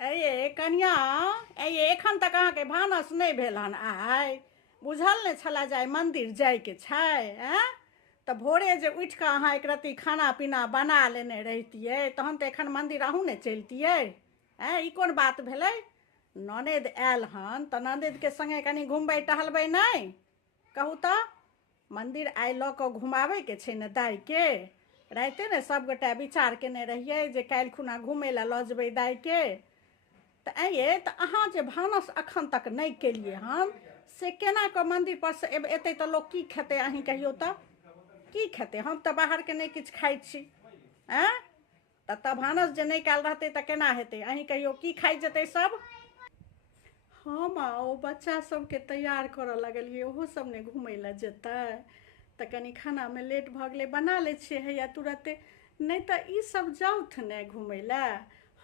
ये कनिया ये एखन तक अहाँके भानस नहीं भेल हन आइ बुझल नहि छला जाय मंदिर जायके छै तऽ भोरे जे उठि कऽ अहाँ एक रत्ती खाना पीना बना लेने रहितियै तहन तऽ एखन मंदिर अहूँ ने चलितियै ई कोन बात भेलै। ननद आयल हन तऽ ननदके संगे कनि घुमबै टहलबै नहि कहू तऽ। मंदिर आइ लऽ कऽ घुमाबैके छै ने दाइके। राइते ने सबगोटा विचार केने रहियै जे काल्हि खुना घुमै लए लऽ जेबै दाइके। तऽ ये तऽ अहाँ जे भानस अखन तक नहीं केलिए हन से केना कऽ मंदिर पर से एतै तऽ लोक की खेतै अहीं कहियौ तऽ। की खेतै हम तऽ बाहरके नहीं किछु खाइ छी तऽ भानस जे नहीं कयल रहतै तऽ केना हेतै अहीं कहियौ की खाइ जेतै सब। हम ओ बच्चा सबके तैयार करऽ लगलिए ओहो सब ने घुमै लए जेतै तऽ कनि खानामे लेट भऽ गेलै बना लै छियै हैया तुरते। नहीं तऽ ई सब जाउथ ने घुमै लए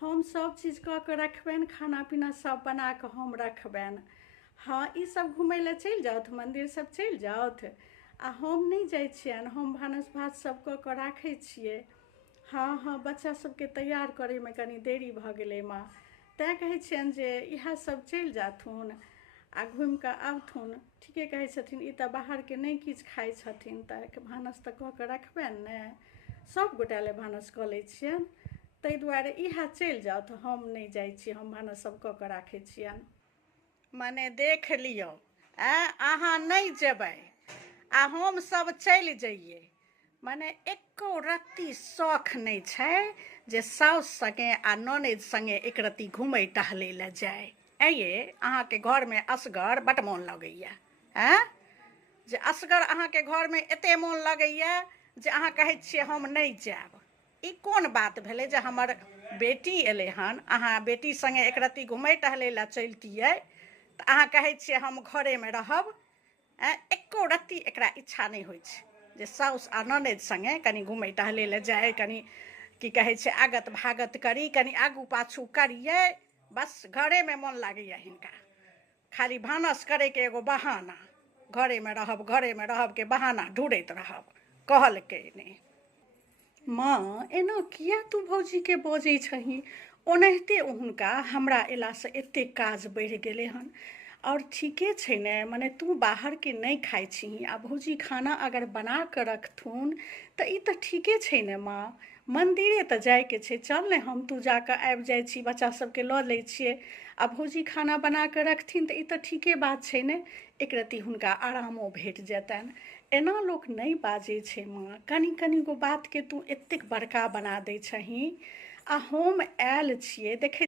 हम सब चीज कऽ के रखबनि खाना पीना सब बना कऽ हम रखबनि। हाँ ई सब घुमै लए चलि जाउथ मंदिर सब चलि जाउथ आ हम नहीं जाइ छियनि हम भानस भात सब कऽ के राखै छियै। हाँ बच्चा सबके तैयार करैमे कनि देरी भऽ गेलै माँ तैं कहै छियनि जे इएह सब चलि जाथुन आ घुमि कऽ आबथुन। ठीके कहै छथिन ई तऽ बाहरके नहीं किछु खाइ छथिन तऽ भानस तऽ कऽ के रखबनि ने सब गोटा ले भानस कऽ लै छियनि ताहि दुआरे इएह चलि जाउथ हम नहीं जाइ छी हम भानस सब कऽ के राखै छियनि। मने देख लियौ अहाँ नहीं जेबै आ हम सब चलि जइयै मने एको रत्ती शौख नहीं छै जे साउस संगे आ ननद संगे एक रत्ती घुमै टहलै लए जाय। ये अहाँके घरमे असगर बड्ड मोन लगैया जे असगर अहाँके घरमे एते मोन लगैया जे अहाँ कहै छियै हम नहीं जायब। ई कोन बात भेलै जे हमर बेटी एलै हन अहाँ बेटी संगे एक रत्ती घुमै टहलै लए चलतियै तऽ अहाँ कहै छियै हम घरेमे रहब। एको रत्ती एकरा इच्छा नहीं होइ छै जे साउस आ ननद संगे कनि घुमै टहलै लए जाय कनि की कहै छै आगत भागत करी कनि आगू पाछू करियै बस घरेमे मोन लागैया हिनका। खाली भानस करैके एगो बहाना घरेमे रहब के बहाना ढूंढैत रहब कहलकै ने। माँ एना किया तू भौजीके बजै छही ओनाहिते हुनका हमरा अयलासँ एतेक काज बढ़ि गेलै हन और ठीके छै ने मने तू बाहरके नहीं खाइ छही आ भौजी खाना अगर बना कऽ रखथुन तऽ ई तऽ ठीके छै ने माँ। मंदिरे तऽ जायके छै चल ने हम तू जाकऽ आबि जाइ छी बच्चा सबके लऽ लै छियै आ भौजी खाना बना कऽ रखथिन तऽ ई तऽ ठीके बात छै ने एक रत्ती हुनका आरामो भेट जेतनि। एना लोक नहीं बाजै छै माँ कनि कनि गो बातके तू एतेक बड़का बना दै छही आ हम आयल छियै देखै